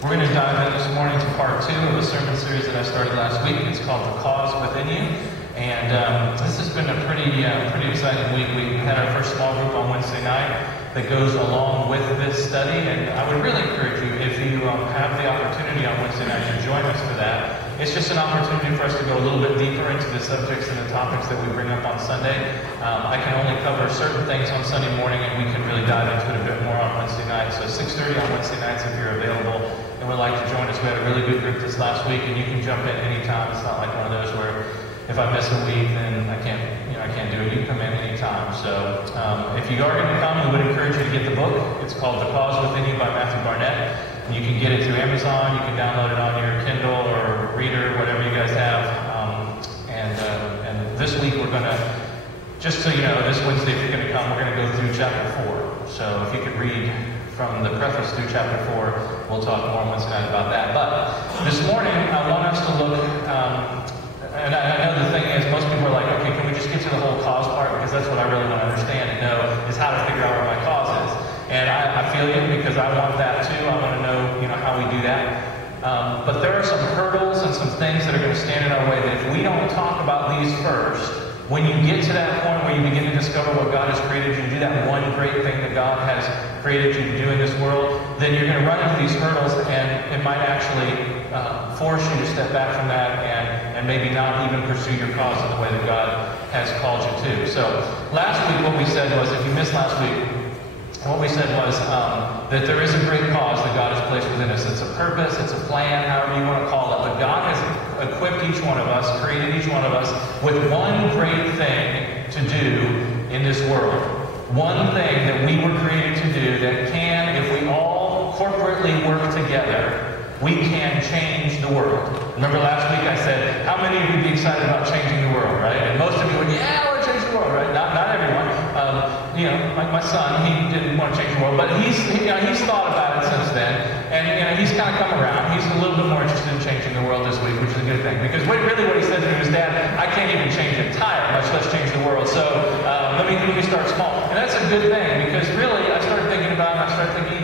We're going to dive in this morning to part 2 of a sermon series that I started last week. It's called The Cause Within You. And this has been a pretty exciting week. We had our first small group on Wednesday night that goes along with this study. And I would really encourage you, if you have the opportunity on Wednesday night, to join us for that. It's just an opportunity for us to go a little bit deeper into the subjects and the topics that we bring up on Sunday. I can only cover certain things on Sunday morning, and we can really dive into it a bit more on Wednesday night. So 6:30 on Wednesday nights if you're available and would like to join us. We had a really good group this last week, and you can jump in anytime. It's not like one of those where if I miss a week, then I can't do it. You can come in anytime. So if you are going to come, we would encourage you to get the book. It's called The Cause Within You by Matthew Barnett. And you can get it through Amazon. You can download it on your Kindle or Reader, whatever you guys have. And this week we're going to, just so you know, this Wednesday if you're going to come, we're going to go through chapter 4. So if you could read from the preface through chapter 4, we'll talk more on Wednesday night about that. But this morning I want us to look, and I know the thing is, most people are like, okay, can we just get to the whole cause part? Because that's what I really want to understand and know, is how to figure out where my cause is. And I feel you, because I want that too. I want to know, how we do that. But there are some hurdles and some things that are going to stand in our way that if we don't talk about these first, when you get to that point where you begin to discover what God has created you to do, that one great thing that God has created you to do in this world, then you're going to run into these hurdles, and it might actually force you to step back from that and maybe not even pursue your cause in the way that God has called you to. So last week what we said was, if you missed last week, what we said was that there is a great cause that God has placed within us. It's a purpose, it's a plan, however you want to call it. But God has equipped each one of us, created each one of us with one great thing to do in this world. One thing that we were created to do that can, if we all corporately work together, we can change the world. Remember last week I said, how many of you would be excited about changing the world, right? And most of you would, yeah, I want to change the world, right? Not everyone. Like my son, he didn't want to change the world, but he's thought about it since then, and he's kind of come around. He's a little bit more interested in changing the world this week, which is a good thing, because really what he says to his dad, I can't even change a tire, much less change the world. So let me start small, and that's a good thing, because really I started thinking about it. I started thinking,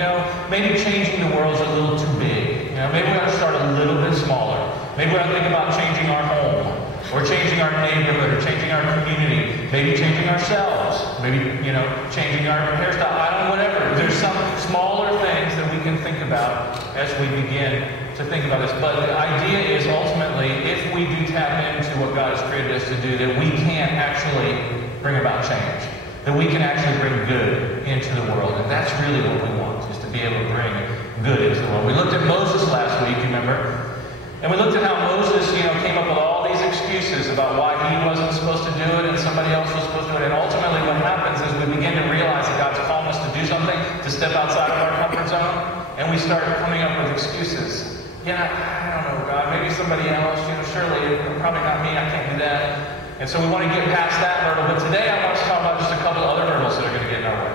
maybe changing the world is a little too big. Maybe we ought to start a little bit smaller. Maybe we ought to think about changing our home, or changing our neighborhood, or changing our community, maybe changing ourselves, maybe, changing our hairstyle, I don't know, whatever. There's some smaller things that we can think about as we begin to think about this. But the idea is ultimately, if we do tap into what God has created us to do, that we can actually bring about change, that we can actually bring good into the world. And that's really what we want, is to be able to bring good into the world. We looked at Moses last week, remember? And we looked at how Moses, came up with all these excuses about why he wasn't supposed to do it and somebody else was supposed to do it. And ultimately what happens is we begin to realize that God's calling us to do something, to step outside of our comfort zone, and we start coming up with excuses. I don't know, God, maybe somebody else, surely, probably not me, I can't do that. And so we want to get past that hurdle. But today I want us to talk about just a couple other hurdles that are going to get in our way.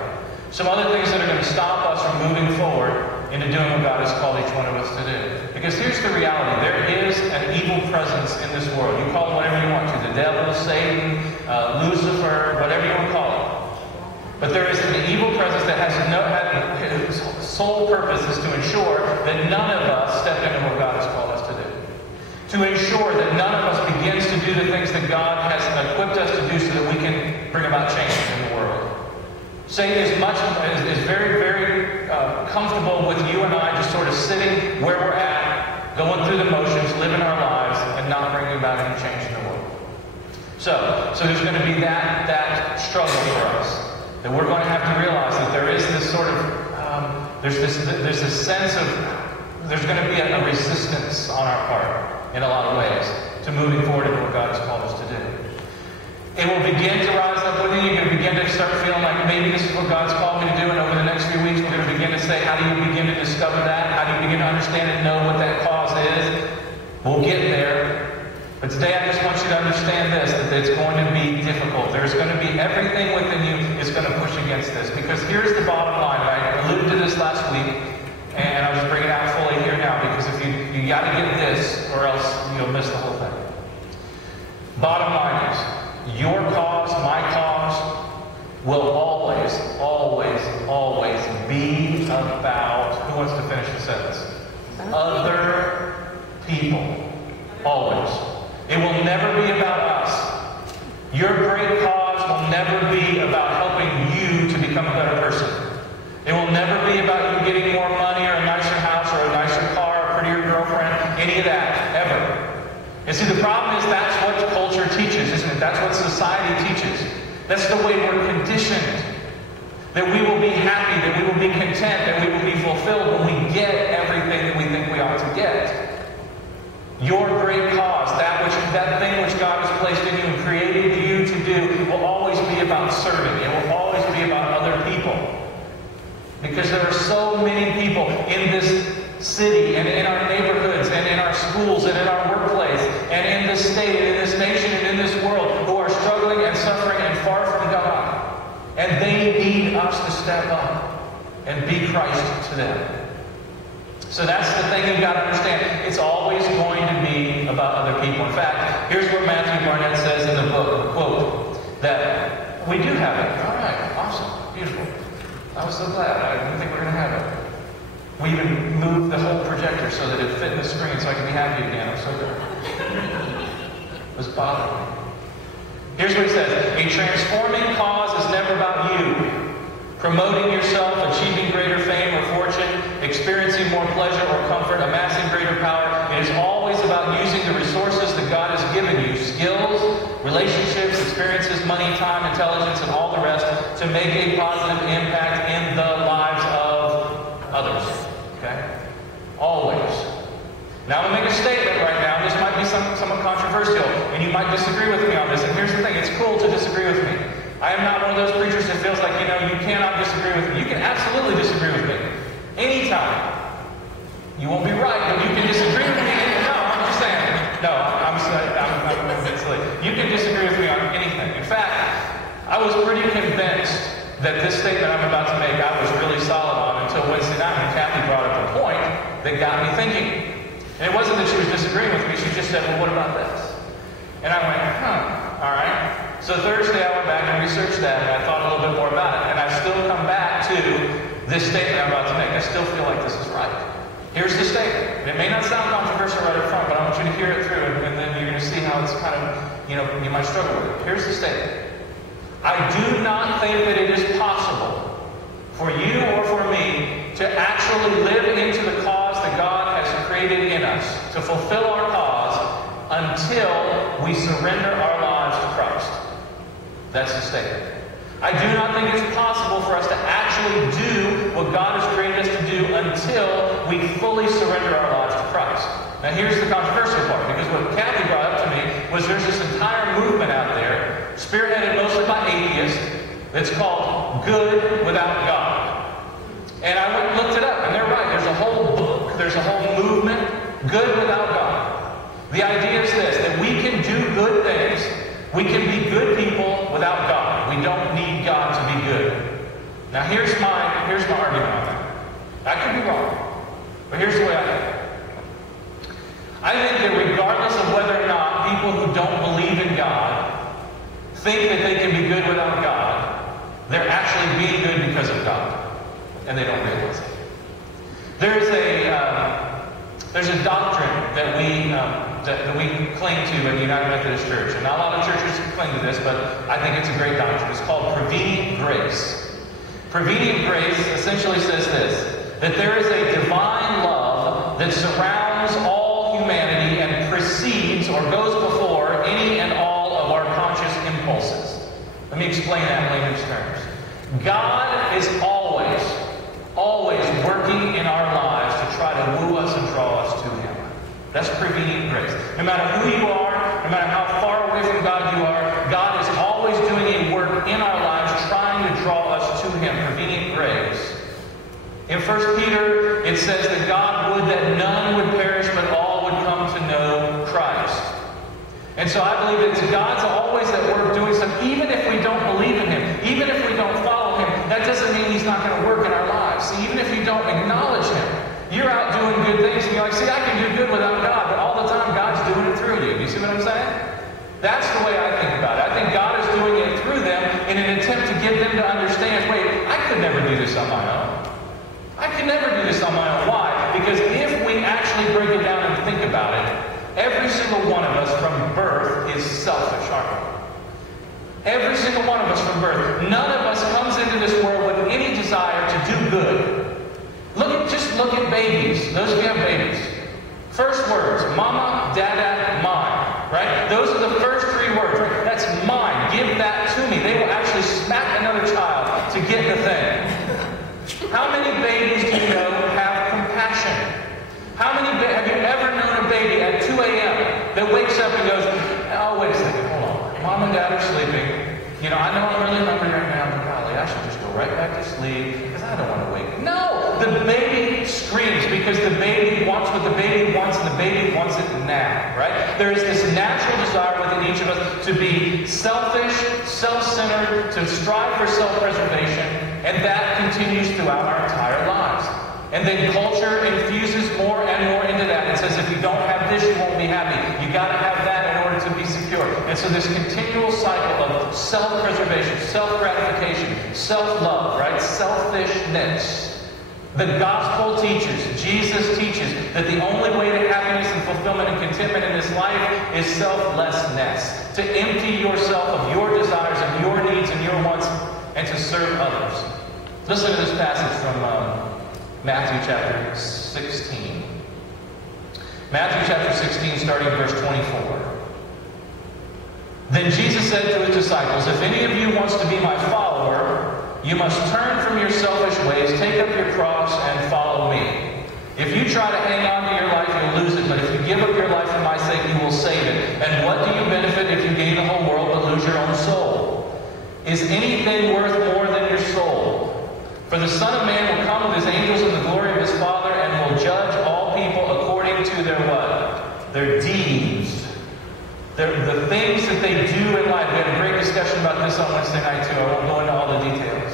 Some other things that are going to stop us from moving forward into doing what God has called each one of us to do. Because here's the reality. There is an evil presence in this world. You call it whatever you want to. The devil, Satan, Lucifer, whatever you want to call it. But there is an evil presence that has his sole purpose is to ensure that none of us step into what God has called us to do. To ensure that none of us begins to do the things that God has equipped us to do so that we can bring about change in the world. Satan is very, very comfortable with you and I just sort of sitting where we're at, going through the motions, living our lives, and not bringing about any change in the world. So there's going to be that struggle for us, that we're going to have to realize that there is this sort of, there's this sense of, there's going to be a resistance on our part in a lot of ways to moving forward into what God has called us to do. It will begin to rise up within you. You're going to begin to start feeling like maybe this is what God's called me to do. And over the next few weeks, we're going to begin to say, how do you begin to discover that? How do you begin to understand and know what that cause is? We'll get there. But today I just want you to understand this, that it's going to be difficult. There's going to be everything within you is going to push against this. Because here's the bottom line. I alluded to this last week, and I'll just bring it out fully here now, because if you got to get this, or else you'll miss the whole thing. Bottom line is, your cause, my cause, will always be about, who wants to finish the sentence? other people. Always. It will never be about us. Your great cause will never be about helping you to become a better person. It will never be about you getting more money or a nicer house or a nicer car or a prettier girlfriend, any of that, ever. And see, the problem is that's what culture teaches, isn't it? That's what society teaches. That's the way we're conditioned. That we will be happy, that we will be content, that we will be fulfilled when we get everything that we think we ought to get. Your great cause, that thing which God has placed in you and created you to do, will always be about serving. It will always be about other people. Because there are so many people in this city and in our neighborhoods and in our schools and in our workplace and in this state and in this nation and in this world who are struggling and suffering and far from God. And they need us to step up and be Christ to them. So that's the thing you've got to understand. It's always going to be about other people. In fact, here's what Matthew Barnett says in the book, quote, that we do have it. All right, awesome, beautiful. I was so glad. I didn't think we were going to have it. We even moved the whole projector so that it fit in the screen so I could be happy again. I'm so good. It was bothering me. Here's what he says. A transforming cause is never about you. Promoting yourself, achieving greater fame or fortune, experiencing more pleasure or comfort, amassing greater power. It is always about using the resources that God has given you, skills, relationships, experiences, money, time, intelligence, and all the rest, to make a positive impact in the lives of others. Okay? Always. Now I'm going to make a statement right now. This might be somewhat controversial, and you might disagree with me on this. And here's the thing. It's cool to disagree with me. I am not one of those preachers that feels like, you cannot disagree with me. You can absolutely disagree with me. Anytime. You won't be right, but you can disagree with me. No, I'm just saying. No, I'm a bit silly. You can disagree with me on anything. In fact, I was pretty convinced that this statement I'm about to make, I was really solid on until Wednesday night when Kathy brought up a point that got me thinking. And it wasn't that she was disagreeing with me. She just said, well, what about this? And I went, all right. So Thursday I went back and researched that, and I thought a little bit more about it. And I still come back to this statement I'm about to make. I still feel like this is right. Here's the statement. It may not sound controversial right up front, but I want you to hear it through, and then you're going to see how it's kind of, you might struggle with it. Here's the statement. I do not think that it is possible for you or for me to actually live into the cause that God has created in us, to fulfill our cause, until we surrender our lives to Christ. That's the statement. I do not think it's possible for us to actually do what God has created us to do until we fully surrender our lives to Christ. Now here's the controversial part, because what Kathy brought up to me was there's this entire movement out there, spearheaded mostly by atheists, that's called Good Without God. And I went and looked it up, and they're right. There's a whole book, there's a whole movement, Good Without God. The idea is this, that we can do good things. We can be good people without God. We don't need God to be good. Now here's my argument on that. I could be wrong, but here's the way I think. I think that regardless of whether or not people who don't believe in God think that they can be good without God, they're actually being good because of God, and they don't realize it. There's a doctrine that we cling to in the United Methodist Church. And not a lot of churches cling to this, but I think it's a great doctrine. It's called Prevenient Grace. Prevenient Grace essentially says this, that there is a divine love that surrounds all humanity and precedes or goes before any and all of our conscious impulses. Let me explain that in layman's terms. God is always working in our lives to try to woo us and draw us to Him. That's prevenient grace. No matter who you are, no matter how far away from God you are, God is always doing a work in our lives trying to draw us to Him. Prevenient grace. In 1 Peter, it says that God would that none would perish, but all would come to know Christ. And so I believe that God's always at work doing something, even if we don't believe in Him, even if we don't follow Him. That doesn't mean He's not going to work in our lives. See, even if you don't acknowledge Him, you're out doing good things, and you're like, see, I can do good without God, but all the time God's doing it through you. You see what I'm saying? That's the way I think about it. I think God is doing it through them in an attempt to get them to understand, wait, I could never do this on my own. I could never do this on my own. Why? Because if we actually break it down and think about it, every single one of us from birth is selfish, aren't we? Every single one of us from birth. None of us comes into this world with any desire to do good. Just look at babies. Those of you who have babies. First words, mama, dada, mine. Right? Those are the first three words. Right? That's mine. Give that to me. They will actually smack another child to get the thing. How many babies do you know have compassion? Have you ever known a baby at 2 a.m. that wakes up and goes, oh, wait a second, hold on. Mom and dad are sleeping. You know, I know I'm really hungry right now, but golly, I should just go right back to sleep because I don't want to wake. No! The baby screams because the baby wants what the baby wants, and the baby wants it now, right? There is this natural desire within each of us to be selfish, self-centered, to strive for self-preservation, and that continues throughout our entire lives. And then culture infuses more and more into that. It says if you don't have this, you won't be happy. You got to have that in order to be secure. And so this continual cycle of self-preservation, self-gratification, self-love, right? Selfishness. The gospel teaches, Jesus teaches, that the only way to happiness and fulfillment and contentment in this life is selflessness. To empty yourself of your desires and your needs and your wants and to serve others. Listen to this passage from Matthew chapter 16. Matthew chapter 16, starting at verse 24. Then Jesus said to his disciples, if any of you wants to be my follower, you must turn from your selfish ways, take up your cross, and follow me. If you try to hang on to your life, you'll lose it. But if you give up your life for my sake, you will save it. And what do you benefit if you gain the whole world but lose your own soul? Is anything worth more than your soul? For the Son of Man will come with his angels in the glory of his Father and will judge all people according to their what? Their deeds. The things that they do in life. We had a great discussion about this on Wednesday night too. I won't go into all the details.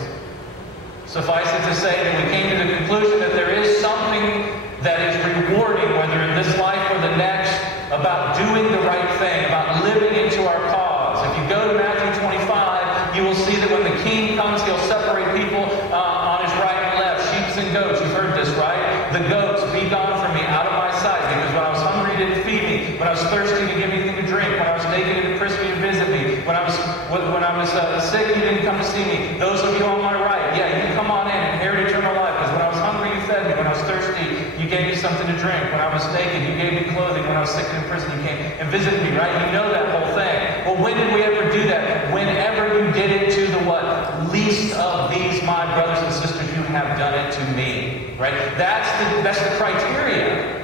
Suffice it to say that we came to the conclusion that there is something that is rewarding, whether in this life or the next, about doing the right thing, about living into our cause. If you go to Matthew 25, you will see that when the King comes, he'll separate people on his right and left, sheep and goats. You've heard this, right? The goats, be gone from me, out of my sight, because when I was hungry, you didn't feed me. When I was thirsty, you didn't give me anything to drink. When I was naked, you didn't press me to visit me. When I was sick, you didn't come to see me. Those of you on my right, yeah, you can come on in and inherit eternal life. Because when I was hungry, you fed me. When I was thirsty, you gave me something to drink. When I was naked, you gave me clothing. When I was sick and in prison, you came and visited me, right? You know that whole thing. Well, when did we ever do that? Whenever you did it to the what? Least of these, my brothers and sisters, you have done it to me. Right? That's the criteria.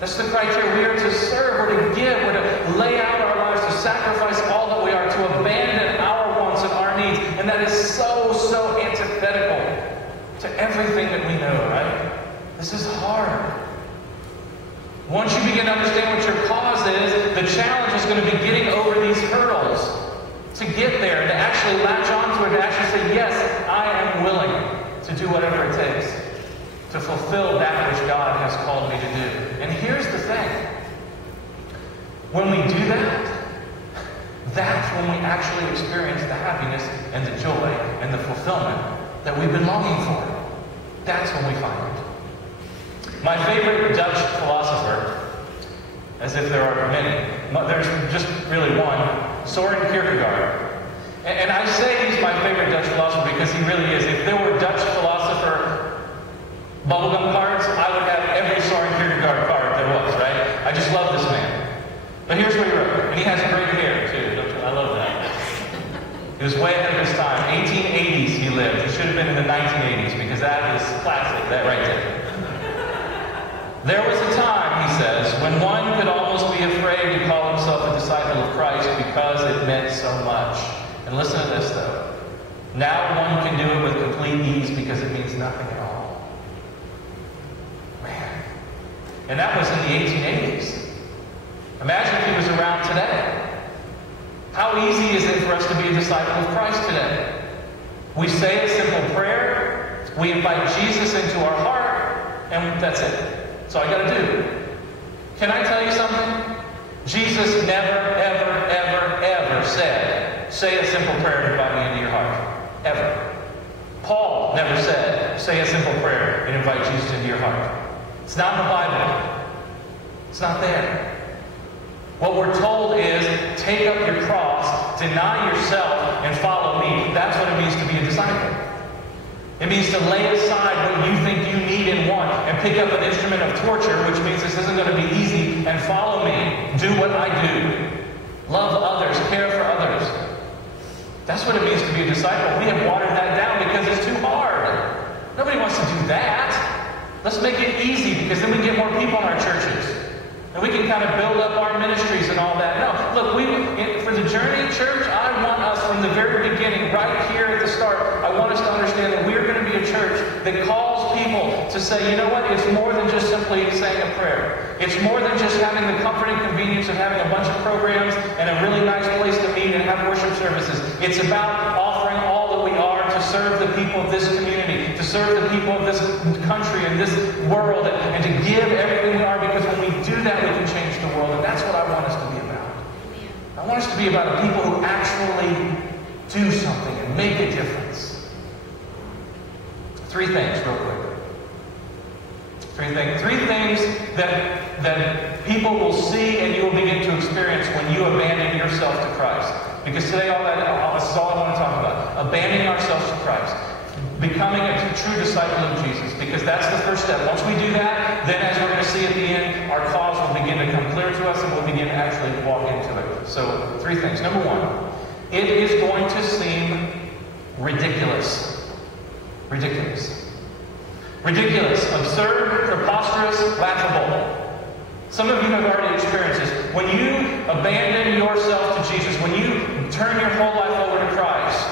That's the criteria. We are to serve, we're to give, we're to lay out our lives, to sacrifice all that we are, to abandon our wants and our needs. And that is so antithetical to everything that we know, right? This is hard. Once you begin to understand what your cause is, the challenge is going to be getting over these hurdles to get there, to actually latch onto it, to actually say, yes, I am willing to do whatever it takes to fulfill that which God has called me to do. And here's the thing. When we do that, that's when we actually experience the happiness and the joy and the fulfillment that we've been longing for. That's when we find it. My favorite Dutch philosopher, as if there are many, there's just really one, Soren Kierkegaard. And I say he's my favorite Dutch philosopher because he really is. If there were Dutch philosopher bubblegum cards, I would have every Soren Kierkegaard card there was, right? I just love this man. But here's what he wrote. And he has great hair, too. Don't you? I love that. He was way ahead of his time. 1880s he lived. He should have been in the 1980s because that is classic, that right there. There was a time, he says, when one could almost be afraid to call himself a disciple of Christ because it meant so much. And listen to this, though. Now one can do it with complete ease because it means nothing at all. Man. And that was in the 1880s. Imagine if he was around today. How easy is it for us to be a disciple of Christ today? We say a simple prayer, we invite Jesus into our heart, and that's it. That's all you got to do. Can I tell you something? Jesus never, ever said, say a simple prayer and invite me into your heart. Ever. Paul never said, say a simple prayer and invite Jesus into your heart. It's not in the Bible. It's not there. What we're told is, take up your cross, deny yourself, and follow me. That's what it means to be a disciple. It means to lay aside what you think you need and want and pick up an instrument of torture, which means this isn't going to be easy, and follow me. Do what I do. Love others. Care for others. That's what it means to be a disciple. We have watered that down because it's too hard. Nobody wants to do that. Let's make it easy, because then we get more people in our churches. And we can kind of build up our ministries and all that. No, look, for the Journey Church, I want us from the very beginning, right here at the start, I want us to understand that we're going to be a church that calls people to say, you know what, it's more than just simply saying a prayer. It's more than just having the comfort and convenience of having a bunch of programs and a really nice place to meet and have worship services. It's about offering all that we are to serve the people of this community, to serve the people of this country and this world, and to give everything we are, because when we do that, we can change the world. And that's what I want us to be about. I want us to be about a people who actually do something and make a difference. Three things, real quick. Three things that people will see and you will begin to experience when you abandon yourself to Christ. Because today, this is all I want to talk about. Abandoning ourselves to Christ. Becoming a true disciple of Jesus. Because that's the first step. Once we do that, then as we're going to see at the end, our cause will begin to come clear to us and we'll begin to actually walk into it. So, three things. Number one, it is going to seem ridiculous. Ridiculous. Ridiculous, absurd, preposterous, laughable. Some of you have already experienced this. When you abandon yourself to Jesus, when you turn your whole life over to Christ,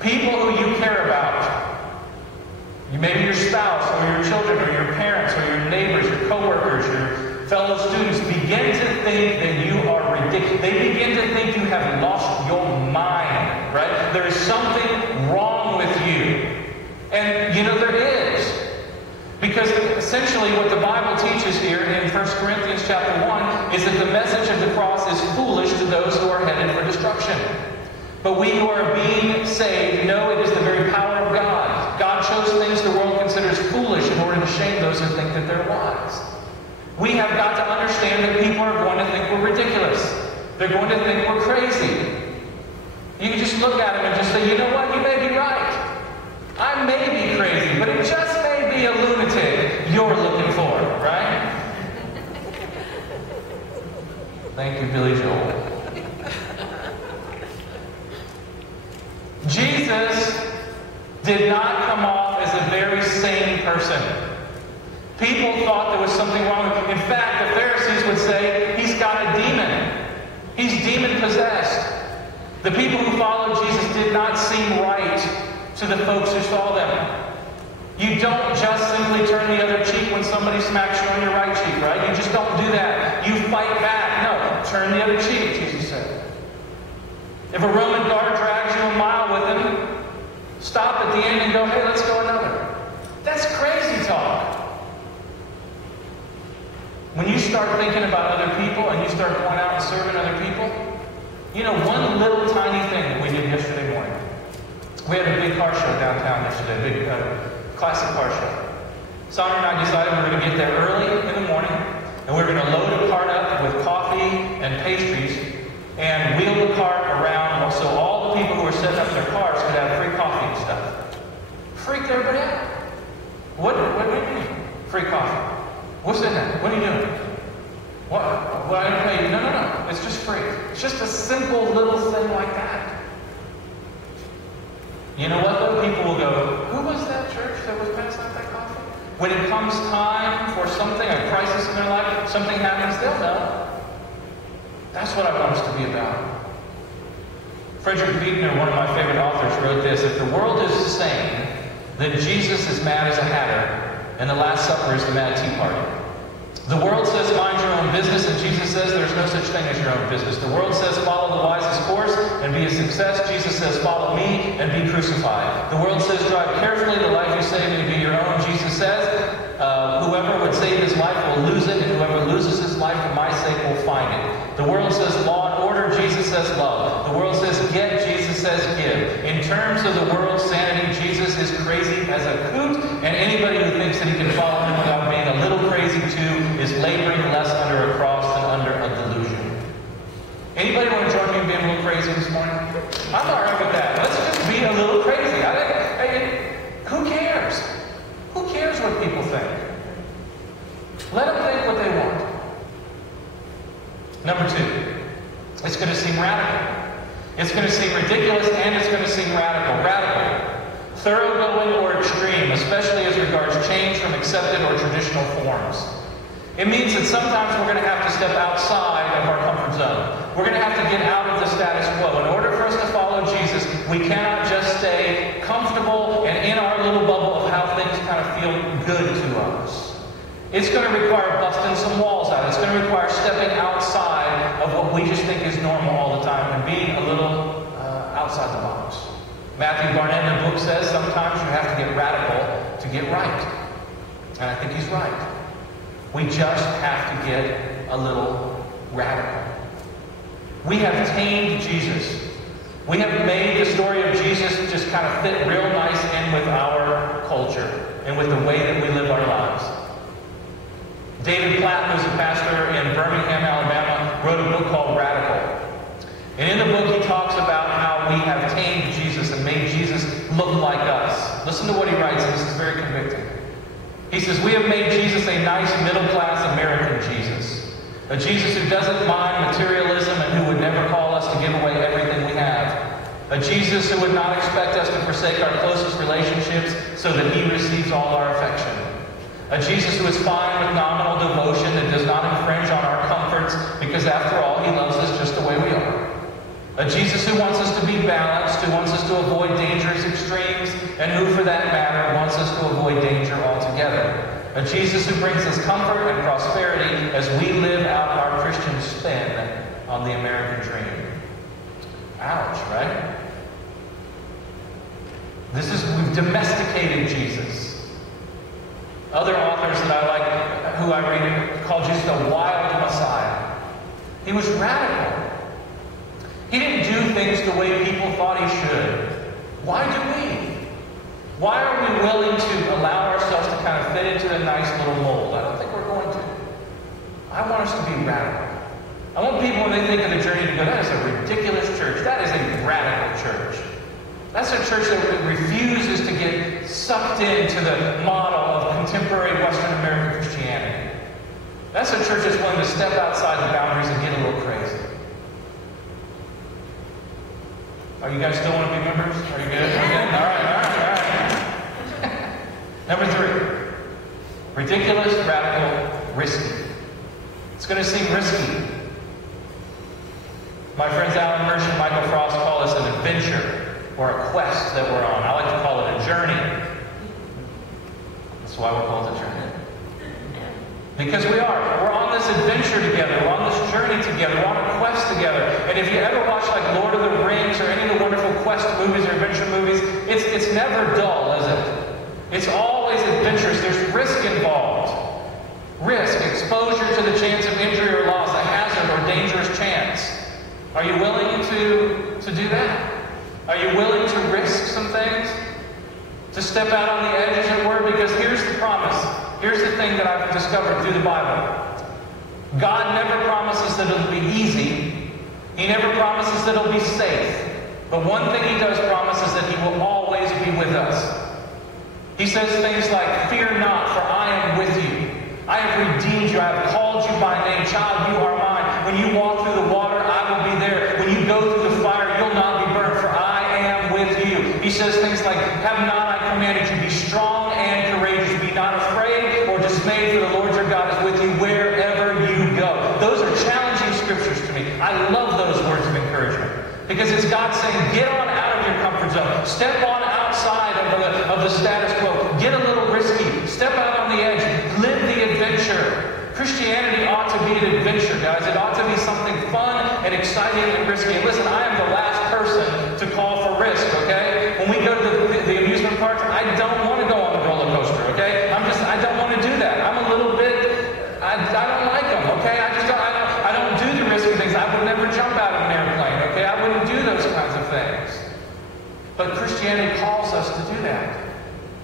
people who you care about, maybe your spouse or your children or your parents or your neighbors, your coworkers, your fellow students, begin to think that you are ridiculous. They begin to think you have lost your mind, right? There is something wrong with you. And you know there is. Because essentially what the Bible teaches here in 1 Corinthians chapter 1 is that the message of the cross is foolish to those who are headed for destruction. But we who are being saved know it is the very power of God. God chose things the world considers foolish in order to shame those who think that they're wise. We have got to understand that people are going to think we're ridiculous. They're going to think we're crazy. You can just look at them and just say, you know what, you may be right. I may be crazy, but it just may be a lunatic you're looking for, right? Thank you, Billy Joel. Jesus did not come off as a very sane person. People thought there was something wrong with him. In fact, the Pharisees would say, he's got a demon. He's demon-possessed. The people who followed Jesus did not seem right to the folks who saw them. You don't just simply turn the other cheek when somebody smacks you on your right cheek, right? You just don't do that. You fight back. No, turn the other cheek, Jesus said. If a Roman guard drags you a mile with him, stop at the end and go, hey, let's go another. That's crazy talk. When you start thinking about other people and you start going out and serving other people, you know, one little tiny thing that we did yesterday morning. We had a big car show downtown yesterday, a big classic car show. Sandra and I decided we were going to get there early in the morning, and we were going to load a cart up with coffee and pastries, and wheel the cart around so all the people who were setting up their cars could have free coffee and stuff. Freaked everybody out. What do you mean? Free coffee. What's in that? What are you doing? What? Well, I don't pay you. No. It's just free. It's just a simple little thing like that. You know what, though? People will go, who was that church that was passing out that coffee? When it comes time for something, a crisis in their life, something happens, they'll know. That's what I want us to be about. Frederick Buechner, one of my favorite authors, wrote this: if the world is sane, then Jesus is mad as a hatter, and the Last Supper is the mad tea party. The world says mind your own business, and Jesus says there's no such thing as your own business. The world says follow the wisest course and be a success. Jesus says follow me and be crucified. The world says drive carefully, the life you save may be your own. Jesus says whoever would save his life will lose it, and whoever loses his life for my sake will find it. The world says law and order, Jesus says love. The world says get, Jesus says give. In terms of the world's sanity, Jesus is crazy as a coot, and anybody who thinks that he can follow him without being a little crazy to is laboring less under a cross than under a delusion. Anybody want to join me in being a little crazy this morning? I'm all right with that. Let's just be a little crazy. Who cares? Who cares what people think? Let them think what they want. Number 2, it's going to seem radical. It's going to seem ridiculous, and it's going to seem radical. Radical. Thoroughgoing or extreme, especially as regards change from accepted or traditional forms. It means that sometimes we're going to have to step outside of our comfort zone. We're going to have to get out of the status quo. In order for us to follow Jesus, we cannot just stay comfortable and in our little bubble of how things kind of feel good to us. It's going to require busting some walls out. It's going to require stepping outside of what we just think is normal all the time and being a little outside the box. Matthew Barnett in the book says sometimes you have to get radical to get right. And I think he's right. We just have to get a little radical. We have tamed Jesus. We have made the story of Jesus just kind of fit real nice in with our culture and with the way that we live our lives. David Platt, who's a pastor in Birmingham, Alabama, wrote a book called Radical. And in the book he talks about how we have tamed Jesus and made Jesus look like us. Listen to what he writes, and this is very convicting. He says, we have made Jesus a nice middle-class American Jesus. A Jesus who doesn't mind materialism and who would never call us to give away everything we have. A Jesus who would not expect us to forsake our closest relationships so that he receives all our affection. A Jesus who is fine with nominal devotion that does not infringe on our comforts because after all, he loves us just the way we are. A Jesus who wants us to be balanced, who wants us to avoid dangerous extremes, and who, for that matter, wants us to avoid danger altogether. A Jesus who brings us comfort and prosperity as we live out our Christian spin on the American dream. Ouch, right? We've domesticated Jesus. Other authors that I like, who I read, call Jesus a wild Messiah. He was radical. He didn't do things the way people thought he should. Why do we? Why are we willing to allow ourselves to kind of fit into a nice little mold? I don't think we're going to. I want us to be radical. I want people, when they think of the journey, to go, that is a ridiculous church. That is a radical church. That's a church that refuses to get sucked into the model of contemporary Western American Christianity. That's a church that's willing to step outside the boundaries and get a little crazy. Are you guys still want to be members? Are you good? Okay. All right. Number 3. Ridiculous, radical, risky. It's going to seem risky. My friends Alan Hirsch and Michael Frost call this an adventure or a quest that we're on. I like to call it a journey. That's why we call it a journey. Because we are. We're on this adventure together. We're on this journey together. We're on a quest together. And if you ever watch like Lord of the Rings or any of the wonderful quest movies or adventure movies, it's never dull, is it? It's always adventurous. There's risk involved. Risk, exposure to the chance of injury or loss, a hazard or dangerous chance. Are you willing to do that? Are you willing to risk some things? To step out on the edge, as it were? Because here's the promise. Here's the thing that I've discovered through the Bible. God never promises that it'll be easy. He never promises that it'll be safe. But one thing he does promise is that he will always be with us. He says things like, fear not, for I am with you. I have redeemed you. I have called you by name. Child, you are mine. When you walk through the water, I will be there. When you go through the fire, you'll not be burned, for I am with you. He says things like, have not I commanded you, be strong and courageous. Be not afraid or dismayed, for the Lord your God is with you wherever you go. Those are challenging scriptures to me. I love those words of encouragement. Because it's God saying, get on out of your comfort zone. Step on outside of the status quo. Get a little risky. Step out on the edge. Live the adventure. Christianity ought to be an adventure, guys. It ought to be something fun and exciting and risky. And listen, I am the last person to call for risk, okay? When we go to the amusement parks, I don't want to go on the roller coaster, okay? I don't want to do that. I'm a little bit, I don't like them, okay? I don't do the risky things. I would never jump out of an airplane, okay? I wouldn't do those kinds of things. But Christianity calls us to do that.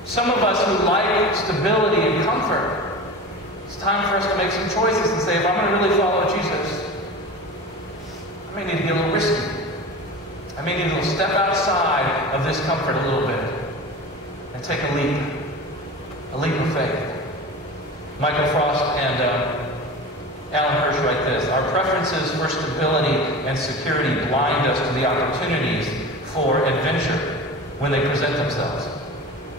Some of us who like stability and comfort, it's time for us to make some choices and say, if I'm going to really follow Jesus, I may need to get a little risky. I may need to step outside of this comfort a little bit and take a leap of faith. Michael Frost and Alan Hirsch write this: our preferences for stability and security blind us to the opportunities for adventure when they present themselves.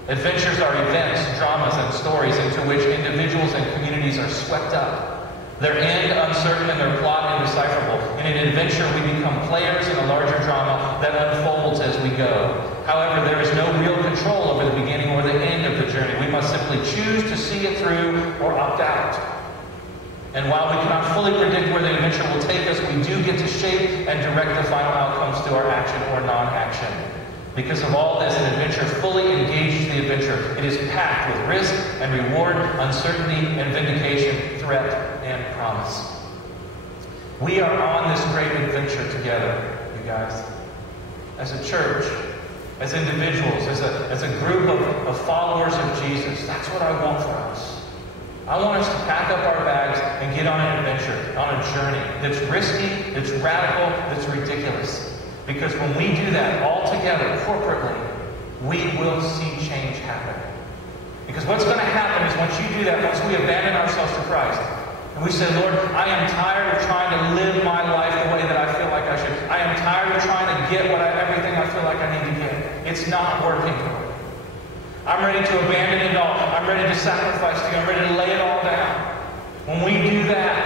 Adventures are events, dramas, and stories into which individuals and communities are swept up. Their end uncertain and their plot indecipherable. In an adventure, we become players in a larger drama that unfolds as we go. However, there is no real control over the beginning or the end of the journey. We must simply choose to see it through or opt out. And while we cannot fully predict where the adventure will take us, we do get to shape and direct the final outcomes through our action or non-action. Because of all this, an adventure fully engages the adventure. It is packed with risk and reward, uncertainty and vindication, threat and promise. We are on this great adventure together, you guys. As a church, as individuals, as a group of followers of Jesus. That's what I want for us. I want us to pack up our bags and get on an adventure, on a journey that's risky, that's radical, that's ridiculous. Because when we do that all together, corporately, we will see change happen. Because what's going to happen is once you do that, once we abandon ourselves to Christ, and we say, Lord, I am tired of trying to live my life the way that I feel like I should. I am tired of trying to get everything I feel like I need to get. It's not working. I'm ready to abandon it all. I'm ready to sacrifice to you. I'm ready to lay it all down. When we do that,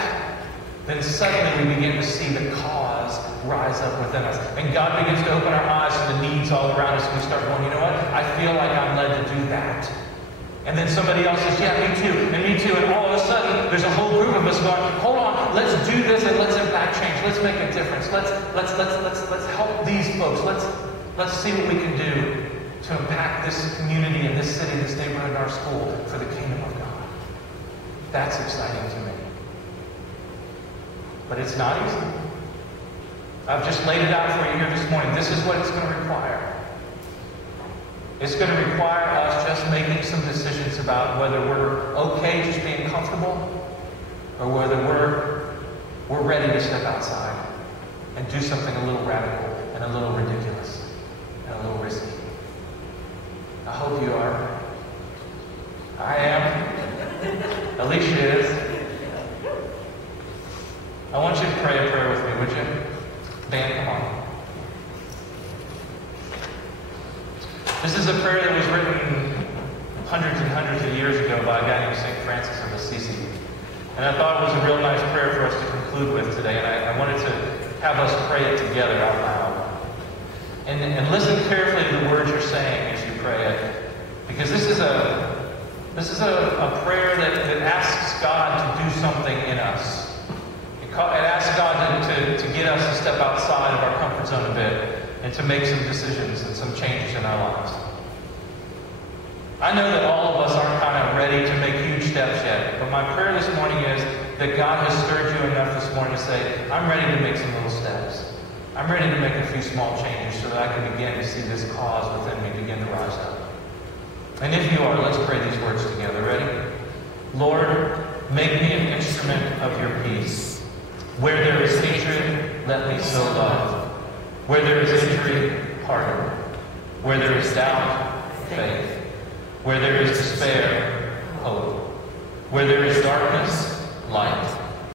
then suddenly we begin to see the cause rise up within us. And God begins to open our eyes to the needs all around us. And we start going, you know what? I feel like I'm led to do that. And then somebody else says, yeah, me too, and me too. And all of a sudden, there's a whole group of us going, hold on, let's do this and let's impact change. Let's make a difference. Let's help these folks. Let's see what we can do to impact this community and this city, this neighborhood, and our school for the kingdom of God. That's exciting to me. But it's not easy. I've just laid it out for you here this morning. This is what it's going to require. It's going to require us just making some decisions about whether we're okay just being comfortable or whether we're ready to step outside and do something a little radical and a little ridiculous and a little risky. I hope you are. I am. Alicia is. I want you to pray a prayer with me, would you? Dan, come on. This is a prayer that was written hundreds and hundreds of years ago by a guy named St. Francis of Assisi. And I thought it was a real nice prayer for us to conclude with today. And I wanted to have us pray it together out loud. And listen carefully to the words you're saying as you pray it. Because this is a prayer that asks God to do something in us. It asks God to get us to step outside of our comfort zone a bit and to make some decisions and some changes in our lives. I know that all of us aren't kind of ready to make huge steps yet, but my prayer this morning is that God has stirred you enough this morning to say, I'm ready to make some little steps. I'm ready to make a few small changes so that I can begin to see this cause within me begin to rise up. And if you are, let's pray these words together. Ready? Lord, make me an instrument of your peace. Where there is hatred, let me sow love. Where there is injury, pardon. Where there is doubt, faith. Where there is despair, hope. Where there is darkness,